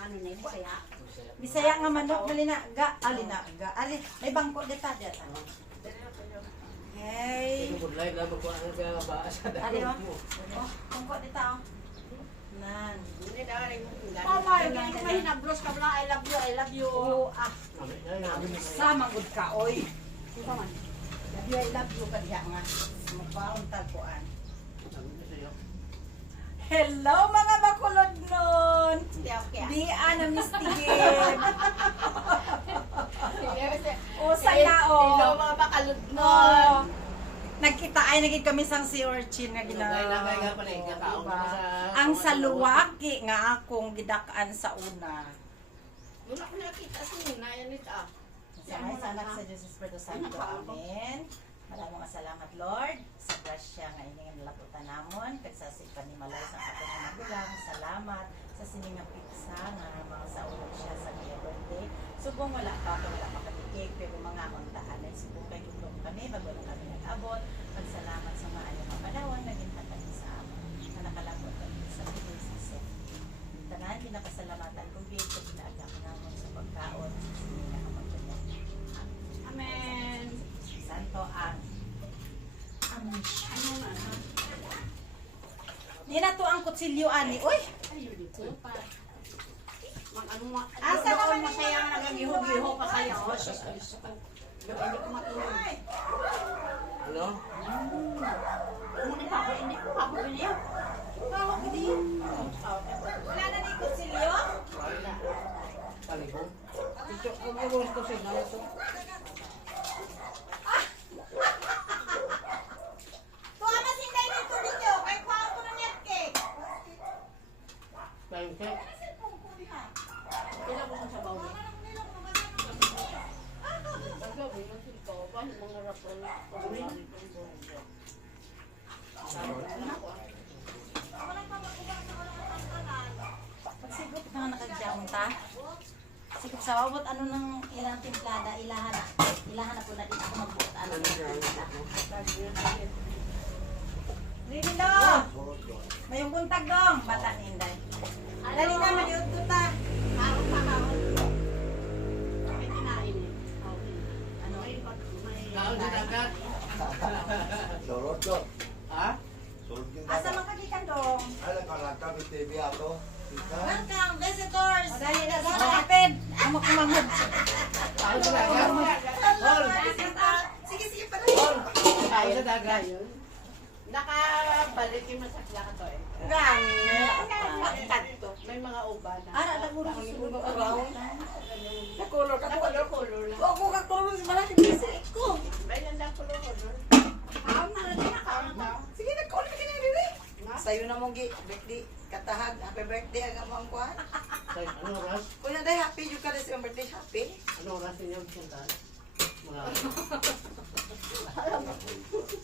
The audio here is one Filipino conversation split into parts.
ano na yun, Bisaya. Bisaya nga manok malinaga, alinaga. Ali, may bangko dita dito. Hey. Live lang ko ang baasa. Ali mo. Oh, bangko dita oh. Nan. Mama, yung kaya hinablos ka bala, I love you. Oh, ah. Sama gud ka oy. Ito man. I love you ka diha nga. Mupaon tagpuan. Hello mga bakulod nun! Di na mistigin! O sana o! Hello mga bakalod Oh, nagkita ay naging kami sang si Orchin nga ang saluwaki nga akong gidakaan sa una. Wala ko nakita sa una, yan ito. Salamat sa anak sa Diyos Espiritu Santo. Amen. Maraming salamat Lord sa grasya nga iningan laputan namon kag sa panimalay sa atong mga magulang. Salamat sa siningang pizza nga mga saulog siya sa niya birthday. Subong wala pa katikig pero mga untaan ay subong kay tulong kami bago na kami nag-abot. Pagsalamat sa mga mga panahon naging tatag sa amon. Na nakalabot kami sa Jesus. Tanan pinapasalamatan ko gid sa ginaaga namon sa pagkaon sa siningang pagkaon. Amen. Santo ang Ano na? di na to ang kutsilyo ani. Uy! Ayun dito pa. Mag-ano mo. Asa Doon naman masaya yung nga nagagihog-gihog pa kayo. Oh, sus. Hindi ko matulog. Ano? Hindi pa ako, hindi pa ako biniyak. Tawag ko di. Wala na ni kutsilyo? Wala. Talibong. Ito, kung gagawin ko siya, ito. Tuwa masinday nito dito. Kay kuha ko na net cake. Time check. Kailan ko sa sabaw niya? Ang gawin ng sito, bakit mga rapon? Pagsigop na nakagsiyaon ta. Sigop sa wabot ano nang ilang timplada, ilahan na po na dito magbuot ano ng timplada. Rini do! May yung buntag dong! Bata ni Inday. Dali na, maliot ko ta. Karon pa karon. May kinain eh. Ano? Kaon din agad. Sorot ko. Ha? Sorot din Asa makagikan dong? Ay, nakalata may TV ato. Ika. Welcome, visitors! Dali na, dali. Kapit! Amo kumangod. Kaon din agad. Hello, visitors! Sige, sige pa rin. Kaon din agad. Nakabalik yung masakla ka to eh. Ganyan. May mga uba na. Ara, nagmuro sa sunod around. Nakulor ka color lang. Ako kakulong si malaki bisa ko. May lang color. Kaon na rin na, kaon na. Sige, nagkulong ka na dili. Na? Sa'yo na mong birthday, katahag, happy birthday ang amang kuhan. Ano oras? Kuya day, happy yung ka na sa birthday, happy. Ano oras ninyo bisantaan? Mga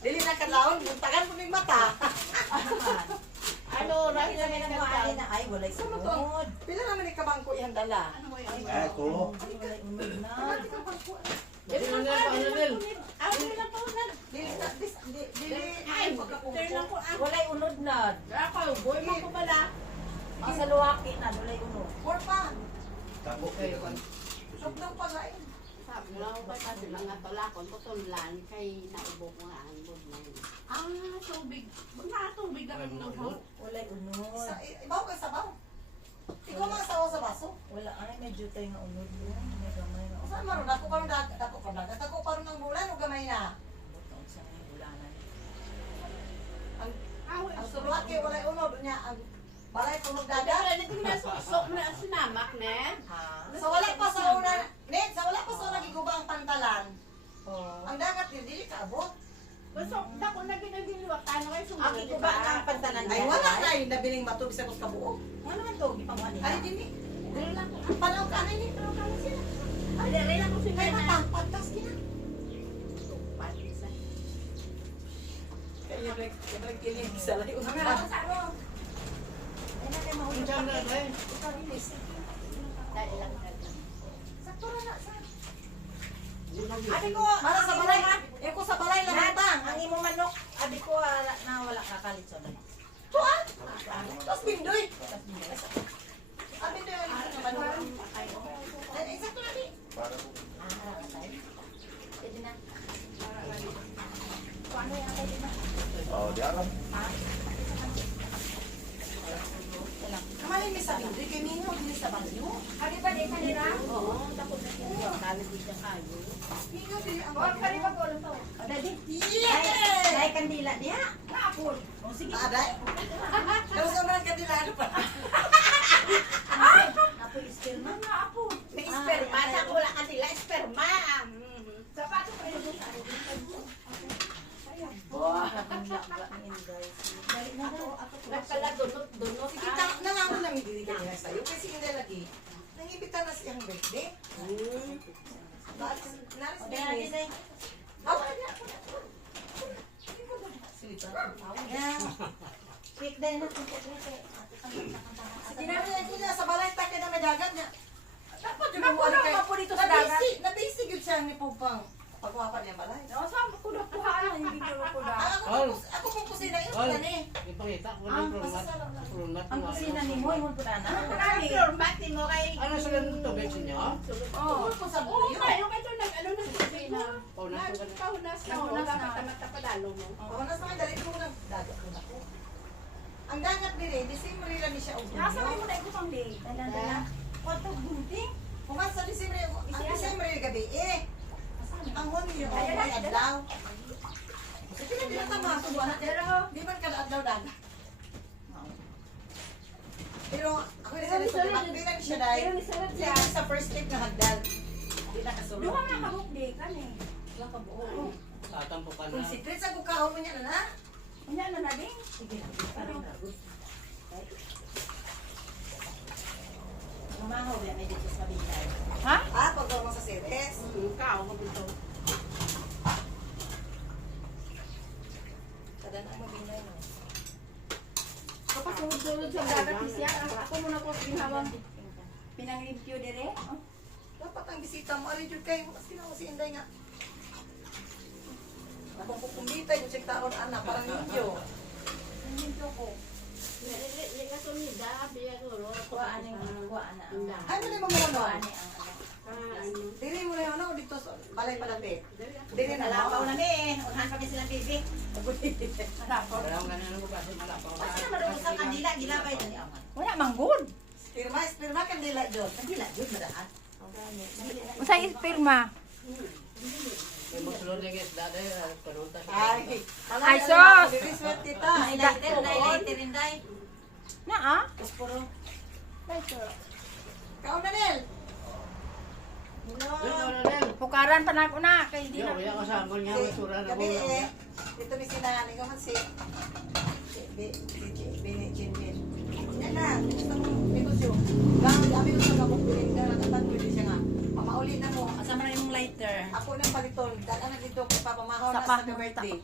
Dili na kalaon, buntagan mo ng mata. Ano, Lagi rin na may nagwaali na. na ay walay sunod. Pila naman ikabangko yung dala. Ano mo yun? Ay, ko. Ay walay unod na. Dili na nil, paano nil? Ano lang po na? Dili na, dili. Ay, turn lang po. Walay unod na. Ako, boy mo ko pala. Ang sa luwaki na walay unod. More pa. Tabok kayo. Sugdang pa nga yun. Sabi lang ko kasi mga tolakon, tutunlan kay naubok mga angbod na yun. Tubig. Mga tubig lang ang ubo. Walay unod. Ibaw ka sa baw. Ikaw mga sawa sa baso. Wala ay medyo tayo nga unod yun. May gamay na Saan maroon? Ako kami dako ka dagat. Ako paron ng bulan o gamay na. Butong sa mga bulanan. Ang sulwaki, walay unod niya. Ang balay punog dagat. Dada, hindi na susok na sinamak na. Ha? Sa wala pa sa una, Ned, sa wala pa sa una giguba ang pantalan. Oh. Ang dagat yun, dili ka abot. Basta dako na ginagiliwak. Ano kayo sumunod? Aki ko ba ang pantalan Ay, wala na yung nabiling matug sa kus kabuo. Ano naman to? Gipamuha nila. Ay, dini. Dili lang. Ang panaw ka na yun. Panaw ka na sila. Ay, dali lang ko Ay, sinay na. matangpatas kina. Patisa. Kaya nagkilig sa layo. Ay na kayo mahulog. Diyan na, dahil. Ikaw rilis. Dali lang. Sakto na na. Abi ko, para sa balay ha. Eh ko sa balay lang Natang, ang imo manok, abi ko na wala kakalit sa Tuan. Tapos bindoy. Abi doy ang naman Ay, may sabi, di kay Minyo, di sa banyo. Ano ba di kanila? Oo, tapos na siya. Kalit di siya kayo. Minyo, di ang Huwag ka rin banyo. mag-ulo to. O, dali. Yes! Dahil kandila diha. Naapol. O, sige. Aday. Daw sa mga kadilado pa. Apo isperma. Naapol. May esperma. Sa wala ka nila esperma. Sapato pa rin sa Kandila ni Inday. Dali na na. Nagkala dunot-dunot. Sige, nangamon lang ibigay niya sa'yo. Kasi hindi lagi. Nangibitan na siyang birthday. Naris O, dali, Dennis. dali. Awa niya. Silita. Yan. Quick, dali na. Sige na niya sa balay tayo na may dagat niya. Dapat yung Napuno kay. ka po dito sa dagat. Nabisi yun siya ni Pupang. Pagwapan niya balay. No, saan ko na kuhaan ang hindi ko kuha. Ako pong kusina yun. Ol. Yan eh. Ipakita ko Ang ng format. Ang kusina ni mo, imong punana. Marami. Formatin mo kay... Ano sa ganun tubig sa inyo? Oo. Tungkol po sa Oo, buyo. kayo kayo nag-ano na kusina. Paunas ko ganun. Paunas na. Paunas na. Dapat tamata pa lalo mo. Oo, nasa mga dali ko na dagat ko na po. Ang dagat ni Ray, December lang ni siya og Nasa buyo. mo na ito pang day. Dala, dala. Kwato gunting. Kung sa December, ang December gabi eh. Ang Hunyo, ay adlaw. Sige na, di na tama. Subuan natin. Pero, Di ba kada adlaw dagat? Pero ako rin sa Pero December, bilang siya dahil. pero nisalat Siya siya. sa first step na hagdan. Di na kasulong. Duha na kabuk day ka ni. Wala ka buo. Tatampo ka na. Kung si Fritz ang kukaon mo niya na na. Ano na na din? Sige na. Gumahaw, yan. May dito sa kabintay. Ha? Ah, pagkaw mo sa series. Ikaw, mabito. Kada na mabingay mo. Kapag sulod-sulod sa dagat ni siya, ako muna ko pinawang pinang-review dire. Oh. Dapat ang bisita mo, alin yun kayo. Mas kinawa si Inday nga. Abang kukumbita yung siktaon anak, parang ninyo. Review ko. Hindi ka sumida, biya ko. Kuhaan ang kuhaan na. Ay, mo na yung mga Kuhaan ano. ni ang ano. Ano? Diri mo na yung ano, dito sa balay palapit. Diri na Malapaw lang. na mi. Unahan kami silang bibi. Malapaw. Wala nga na ko kasi malapaw. Basta na marunong sa kandila, gilabay na ni Aman. Wala mang good. Spirma kandila dyan. Kandila, yun madahan. Usa ispirma. May magsulod yung isda dahil panunta siya. Ay, Ay, sos! Diri sweat tita. Ay, later, Inday. Na ah? Tapos puro. Kaon na Nel. Pukaran pa na ako na kay di Yo, na. kaya kasama niya masura na Gabi mo. eh. Dito ni sinani ko man si Jinmin. Yan na. Gusto mo negosyo. Gabi ko sa kabuk bilin ka. Natatan pwede siya nga. Pamauli na mo. Asama na yung lighter. Ako nang paliton. Dala na dito kay Papa Mahaw Sa na pa- sa birthday.